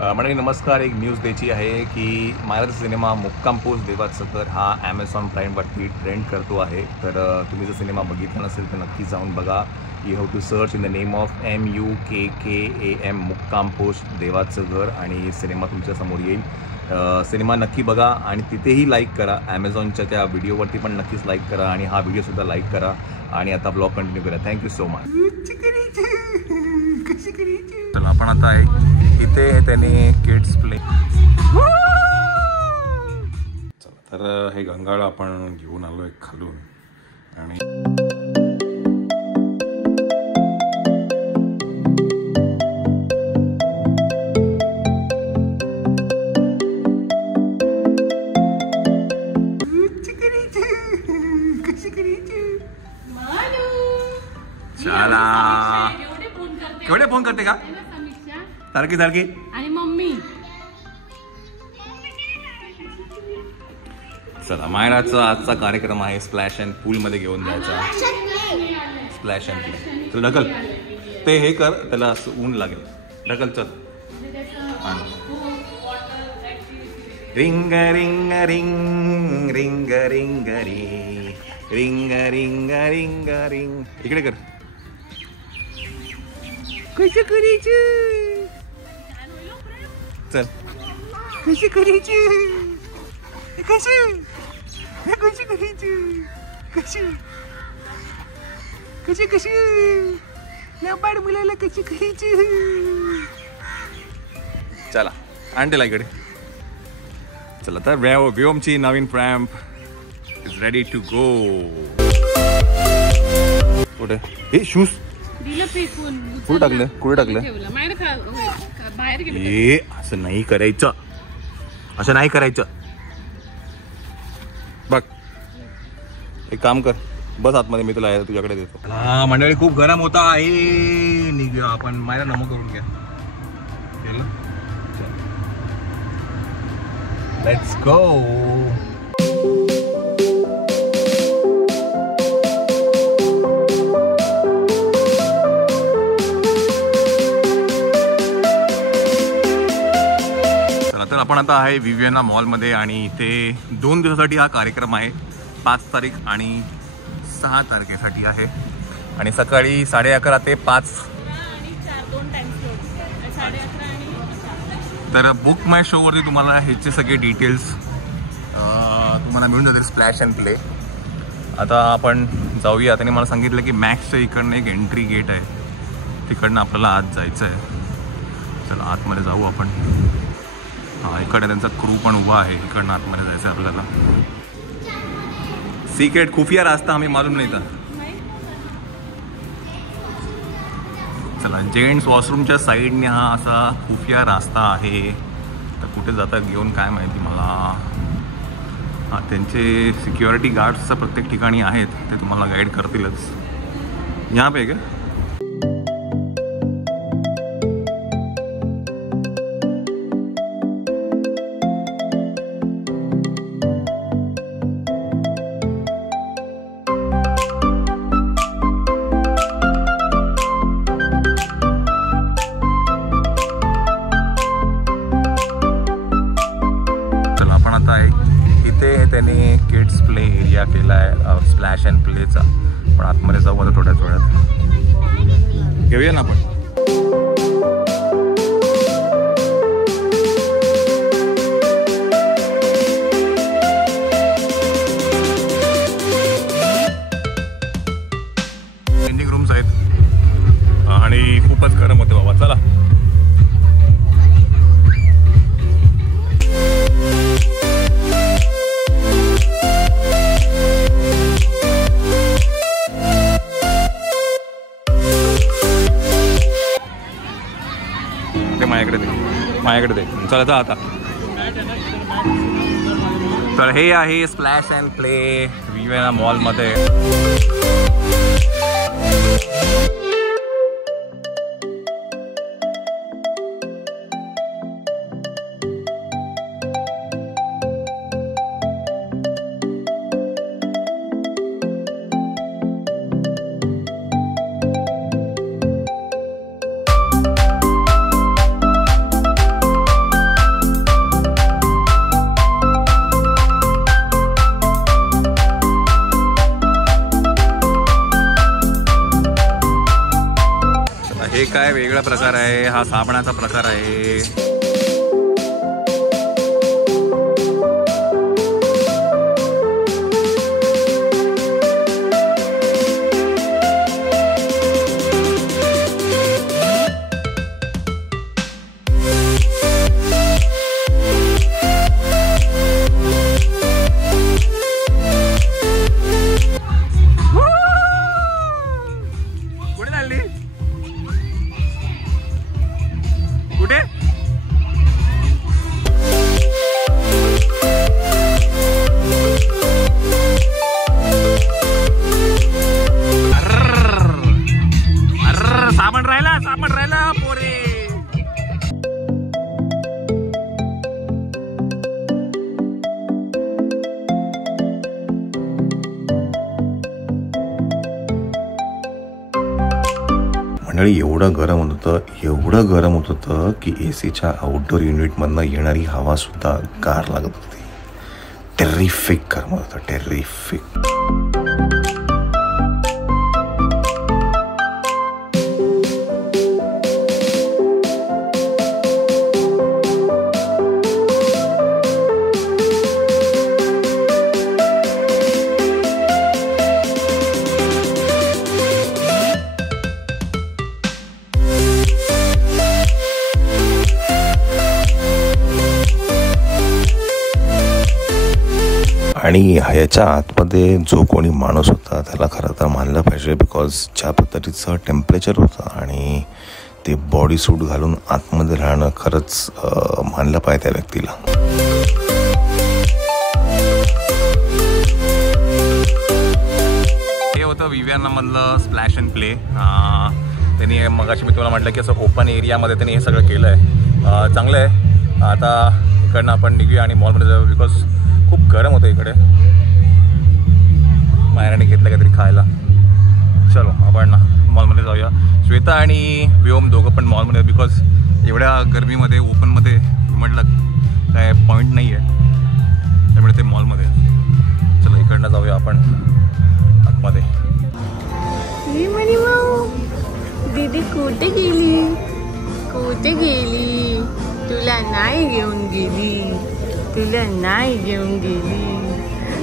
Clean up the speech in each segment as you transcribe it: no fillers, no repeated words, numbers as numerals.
मंडळी नमस्कार. एक न्यूज द्यायची आहे की माझा सिनेमा मुक्काम पोस्ट देवाचं घर हा ॲमेझॉन प्राईमवरती ट्रेंड करतो आहे. तर तुम्ही जर सिनेमा बघितला नसेल तर नक्की जाऊन बघा. You have to search in the name of MUKKAM Mukkam post देवाचं घर आणि सिनेमा तुमच्यासमोर येईल. सिनेमा नक्की बघा आणि तिथेही लाईक करा. ॲमेझॉनच्या त्या व्हिडिओवरती पण नक्कीच लाईक करा आणि हा व्हिडिओसुद्धा लाईक करा आणि आता ब्लॉग कंटिन्यू करा. Thank you so much. चला आपण आता आहे इथे त्याने किड्स प्ले. चला तर हे गंगाळ आपण घेऊन आलो आहे खालून आणि चला केवढे फोन करते का सारखी सारखी आणि मम्मी. चला मायराचा आजचा कार्यक्रम आहे स्प्लॅश अँड पूल मध्ये घेऊन जायचा. स्प्लॅश अँड पूल. चल ढकल ते हे कर त्याला ऊन लागेल. ढकल चल. Ring ring ring ring ring ring ring ring ring इकडे कर. कसं करायचं चल कसं करायचं कसं कसं करायचं कसं कसं कसं लबाड मुलाला कसं करायचं. चला आण त्याला इकडे. चला तर व्योमची नवीन प्रॅम्प इज रेडी टू गो. कुठे हे शूज दिलं फेकून. कुठे टाकलं कुठे टाकलं बाहेर गेलं. ए असं नाही करायचं. असं नाही करायचं. बघ एक काम कर बस आतमध्ये मी तुला तुझ्याकडे देतो. हा मंडळी खूप गरम होता आहे. निघूया आपण. माझ्या नमो करून घ्या. Let's go. तर आपण आता आहे विवियना मॉलमध्ये आणि इथे 2 दिवसासाठी हा कार्यक्रम आहे. 5 तारीख आणि 6 तारखेसाठी आहे आणि सकाळी 11:30 ते 5. तर बुक माय शोवरती तुम्हाला ह्याचे सगळे डिटेल्स तुम्हाला मिळून जातील. Splash and play. आता आपण जाऊया. त्याने मला सांगितलं की मॅक्सच्या इकडनं एक एंट्री गेट आहे. तिकडनं आपल्याला आत जायचं आहे. चला आतमध्ये जाऊ आपण. हा इकडे त्यांचा क्रू पण उभा आहे. इकडनं आतमध्ये जायचं आहे आपल्याला. सिक्रेट खुफिया रास्ता हमें मालूम नहीं था. चला जेंट्स वॉशरूमच्या साईडने हा असा खुफिया रास्ता आहे. तर कुठे जातात घेऊन काय माहिती मला. हा त्यांचे सिक्युरिटी गार्ड्स प्रत्येक ठिकाणी आहेत. ते तुम्हाला गाईड करतीलच. यहाँ पे क्या त्यांनी किड्स प्ले एरिया केला आहे स्प्लॅश अँड प्लेचा. पण आतमध्ये जाऊ आता थोड्याच वेळात. घेऊया ना आपण. चेंजिंग रूम्स आहेत आणि खूपच गरम होते बाबा. चला माझ्याकडे दे. चला तर आता. तर हे आहे स्प्लॅश अँड प्ले विवियना मॉलमध्ये. वेगळा प्रकार आहे, हा साबणाचा प्रकार आहे. साबण राहिला पोरे. मंडळी एवढं गरम होत होतं की एसीच्या आउटडोर युनिटमधनं येणारी हवा सुद्धा गार लागत होती. टेरिफिक गरम होत होतं, टेरिफिक. आणि ह्याच्या आतमध्ये जो कोणी माणूस होता त्याला खरं तर मानलं पाहिजे, बिकॉज ज्या पद्धतीचं टेम्परेचर होतं आणि ते बॉडी सूट घालून आतमध्ये राहणं खरंच मानलं पाहिजे त्या व्यक्तीला. हे होतं विव्हियनमधलं स्प्लॅश अँड प्ले. त्यांनी मगाशी मी तुम्हाला म्हटलं की असं ओपन एरियामध्ये त्यांनी हे सगळं केलं आहे. चांगलं आहे. आता इकडनं आपण निघूया आणि मॉलमध्ये जाऊ, बिकॉज खूप गरम होतं इकडे. मायराने घेतलं काहीतरी खायला. चलो आपण मॉलमध्ये जाऊया. श्वेता आणि व्योम दोघं पण मॉलमध्ये, बिकॉज एवढ्या गरमीमध्ये ओपनमध्ये म्हटलं काय पॉईंट नाही आहे, त्यामुळे ते मॉलमध्ये. चलो इकडनं जाऊया आपण आतमध्ये. दीदी कुठे गेली, कुठे गेली? तुला नाही घेऊन गेली, तुला नाही घेऊन गेली.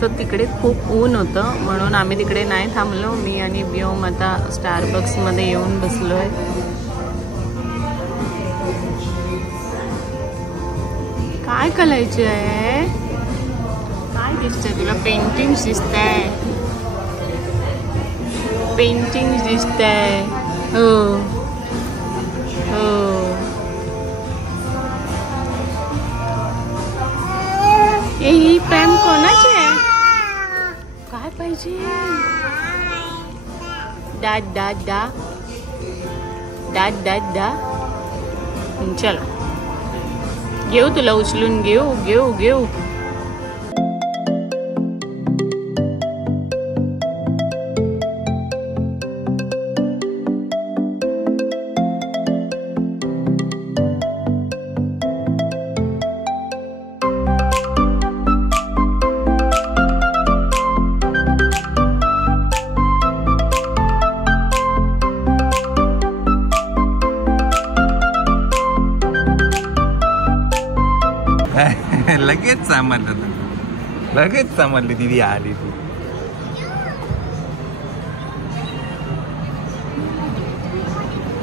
सो तिकडे खूप ऊन होतं म्हणून आम्ही तिकडे नाही थांबलो. मी आणि व्योम आता स्टारबक्समध्ये येऊन बसलोय. काय करायचे आहे? काय दिसतंय तुला? पेंटिंग दिसतंय, पेंटिंग दिसतंय. हो हो. ही प्रेम कोणाची आहे? काय पाहिजे? दाद दाद दा, दाद दाद दा. चला घेऊ, तुला उचलून घेऊ घेऊ घेऊ. लगेच समजलं, लगेच समजली दीदी आली तू.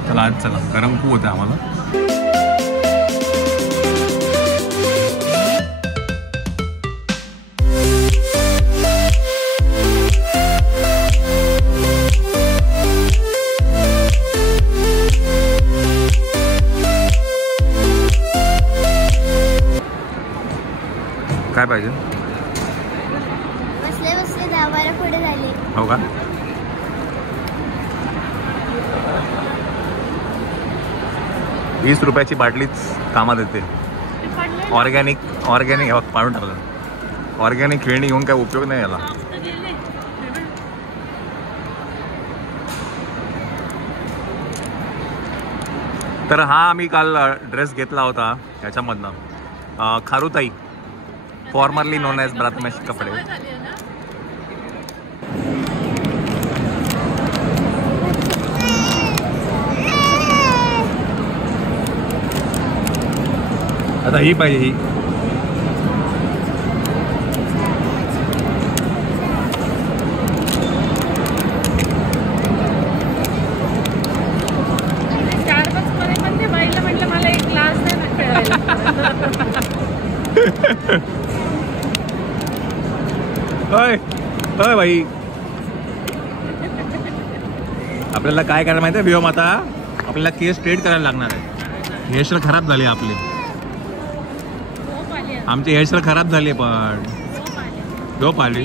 चला आज चला, गरम खूप होतं आम्हाला. काय पाहिजे? बसले बसले 10-12 पुढे झाले. हो का? ₹20 बाटलीच कामात येते. ऑर्गॅनिक पाडून टाकलं. ऑर्गॅनिक खेळणी घेऊन काय उपयोग नाही याला. तर हा आम्ही काल ड्रेस घेतला होता ह्याच्यामधनं, खारुताई, फॉर्मरली नोन ॲज ब्रातमेश कपडे. आता ही पाहिजे ही. स्टारबक्समध्ये पण ते बाईला म्हटलं मला एक ग्लास द्या ना खेळायला. होय होय बाई. आपल्याला काय करायला माहिती आहे व्हिओ माता, आपल्याला केस स्ट्रेट करायला लागणार आहे. हेअरस्टाईल खराब झाली आपली, आमची हेअरस्टाईल खराब झाली पण झोप आली.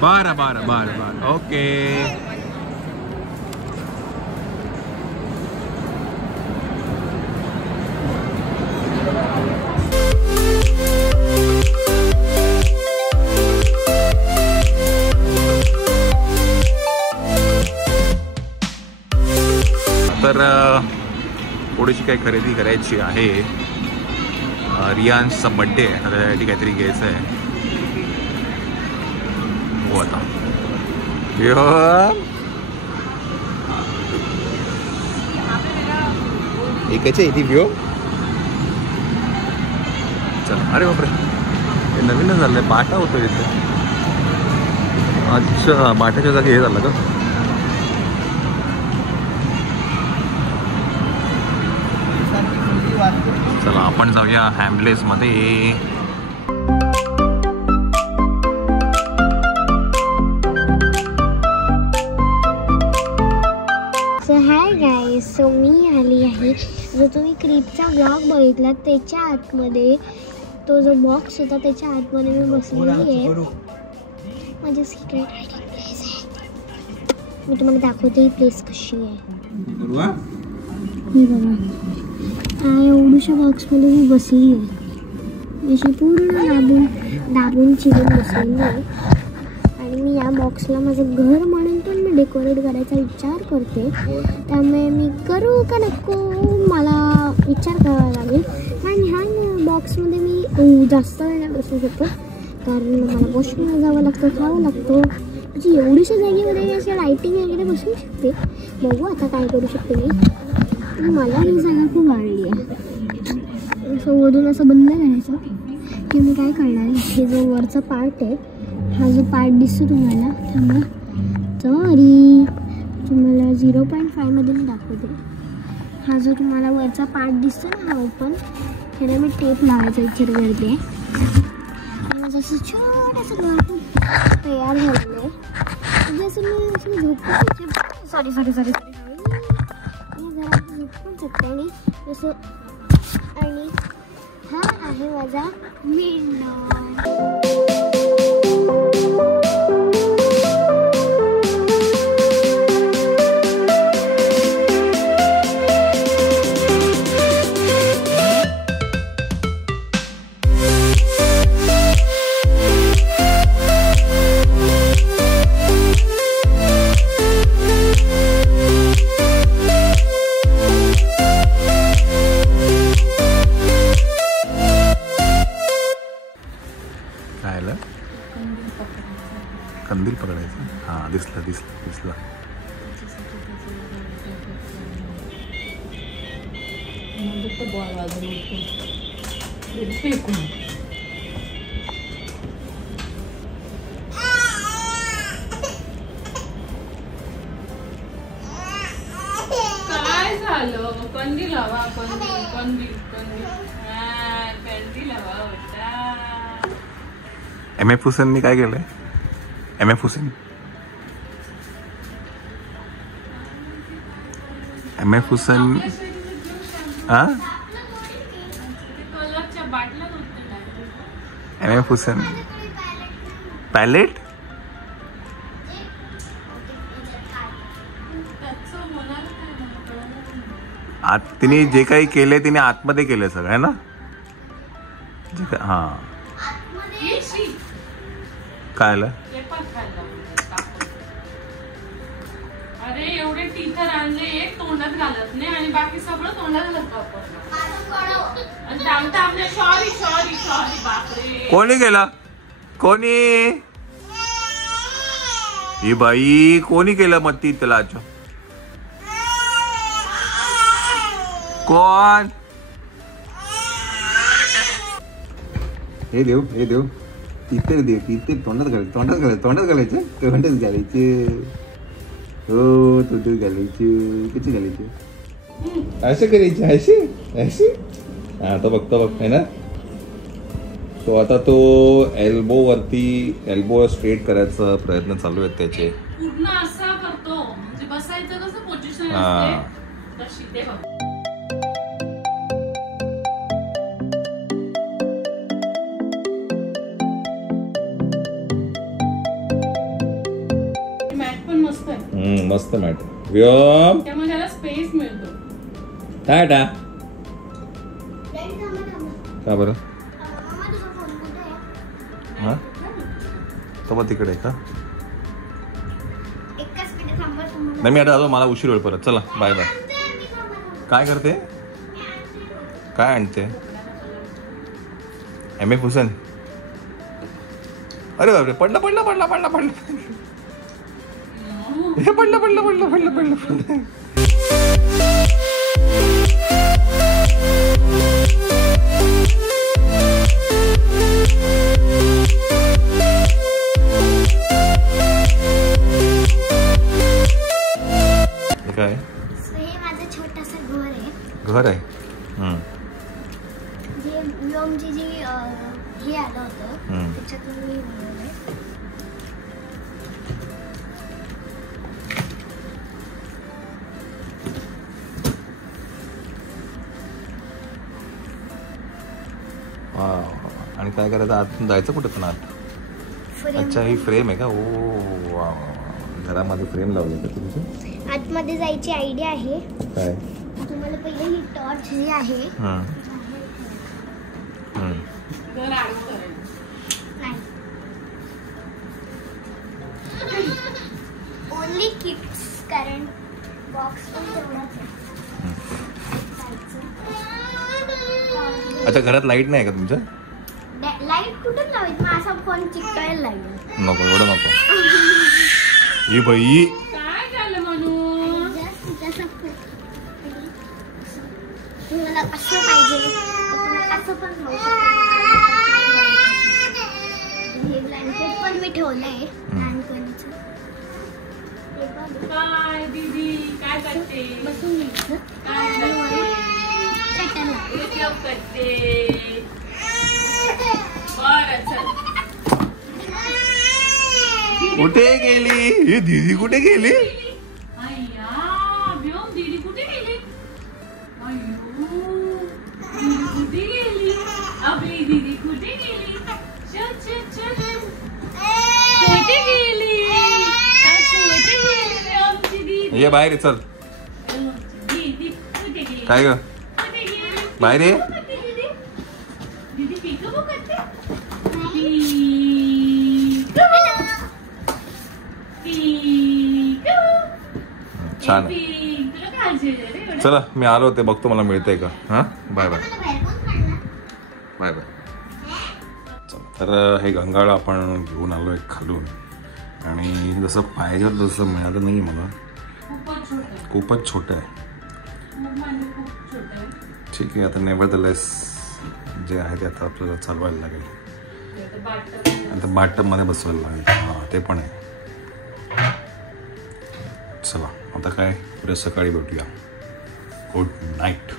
बरं बरं बरं बरं ओके. तर थोडीशी काही खरेदी करायची आहे. रियांशचा बड्डे आहे, त्यासाठी काहीतरी घ्यायचं आहे. हो आता एकाची आहे ती व्ह्यू. चला. अरे बापरे, हे नवीनच झालंय. बाटा होतो इथे. अच्छा, बाटाच्या जागी हे झालं का? चला आपण जाऊया हॅम्बलेस मध्ये. सो हाय गाईज, सो मी आली आहे. जो तुम्ही क्रीपचा ब्लॉग बघितला त्याच्या आतमध्ये तो जो बॉक्स होता त्याच्या आतमध्ये मी बसलेली आहे. माझी सिक्रेट हायडिंग प्लेस आहे. मी तुम्हाला दाखवते ही प्लेस कशी आहे. हे बघा, एवढ्याशा बॉक्समध्ये मी बसली आहे. अशी पूर्ण दाबून चिरून बसलेली आहे. आणि मी या बॉक्सला माझं घर म्हणून पण मी डेकोरेट करायचा विचार करते. त्यामुळे मी करू का नको मला विचार करावा लागेल. आणि ह्या बॉक्समध्ये मी जास्त वेळ नाही बसू शकतो, कारण मला वॉशरूमला जावं लागतं, खावं लागतं. म्हणजे एवढीशा जागेमध्ये अशी लाईटिंग वगैरे बसू शकते. बघू आता काय करू शकते मी. मला ही जागा खूप आवडली आहे. असं वरून असं बंद करायचं की मी काय करणार, हे जो वरचा पार्ट आहे, हा जो पार्ट दिसतो तुम्हाला, थांबा सॉरी तुम्हाला 0.5 मी दाखवते. हा जो तुम्हाला वरचा पार्ट दिसतो ना, हा ओपन, ह्याला मी टेप लावायचा विचार करते. आणि माझं असं छोटंसं घर तयार झालेलं आहे. म्हणजे असं मी असं झोपून सॉरी झोपून शकते. आणि जसं, आणि हा आहे माझा विंडो. कंदील पकडायचं. हां, दिसलं. काय झालं? कंदील हवा, कंदील हवा होता. MF हुसेननी काय केलंय? MF हुसेन हा, MF हुसेन पॅलेट. तिने जे काही केलंय तिने आतमध्ये केलंय सगळं, है ना? हा, काय आलं? अरे एवढे टीचर आणले, एक तोंडात घालत नाही आणि बाकी सगळं तोंडात घालतो आपण. सॉरी बापरे. कोणी केलं? कोणी? ही बाई कोणी केलं मग ती त्याला? कोण? हे देऊ इतर देऊ इथे तोंडात घालायचे हो तोंडात घालायचे कशी घालायचे असे करायचे असे आता बघ आहे ना. तो आता तो एल्बो स्ट्रेट करायचा प्रयत्न चालू आहेत त्याचे. पूर्ण असा करतो म्हणजे बसायचं कसं पोझिशन असते तशी ते बघ. मॅट पण मस्त आहे. मस्त मॅट व्योम त्यामुळे त्याला स्पेस मिळतो. टाटा का बरं हा तो मग तिकडे आहे का. नाही मी आता आलो मला उशीर होईल परत. चला बाय बाय. काय करते काय आणते MF हुसेन. अरे बापरे पडला हे पडलं काय हे माझं छोटंसं घर आहे. जे व्योमची जी हे आलं होतं त्याच्यातून मी बनवलंय. आणि काय करायचं आतून जायचं कुठं पण आत. अच्छा ही फ्रेम आहे का. ओ वा घरामध्ये फ्रेम लावली का तुमची. आतमध्ये जायची आयडिया आहे. काय तुम्हाला पहिले ही टॉर्च जी आहे ओनली किट्स कारण बॉक्स पण तेवढाच आहे. अच्छा घरात लाईट नाही का तुमच्या. लाईट कुठून लावायची मग असा फोन चिकटायला लागेल. नको एवढं नको. ही बाई काय झालं म्हणून तुम्हाला असं पाहिजे असं पण राहू शकतं. हे ब्लँकेट पण मी ठेवलंय लहानपणीचं. काय दीदी काय करते. बसून घ्यायचं. काय करते बरं चल. कुठे गेली ही दीदी कुठे गेली. अय्या व्योम दीदी कुठे गेली. अय्यो दीदी कुठे गेली. आपली दीदी कुठे गेली. चल कुठे गेली आमची दीदी. ये बाहेर चल. दीदी कुठे गेली. काय ग बाहेर ये. दीदी पिकअप करते. छान चला मी आलो ते बघतो मला मिळतंय का. हां बाय बाय बाय बाय. तर हे घंगाळ आपण घेऊन आलो आहे खालून आणि जसं पाहिजे तसं मिळालं नाही मला. खूपच छोटं आहे. ठीक आहे आता नेव्हरदलेस जे आहे ते आता आपल्याला चालवायला लागेल. आता बाथटबमध्ये बसवायला लागेल. हां ते पण आहे. चला आता काय उद्या सकाळी भेटूया. Good night.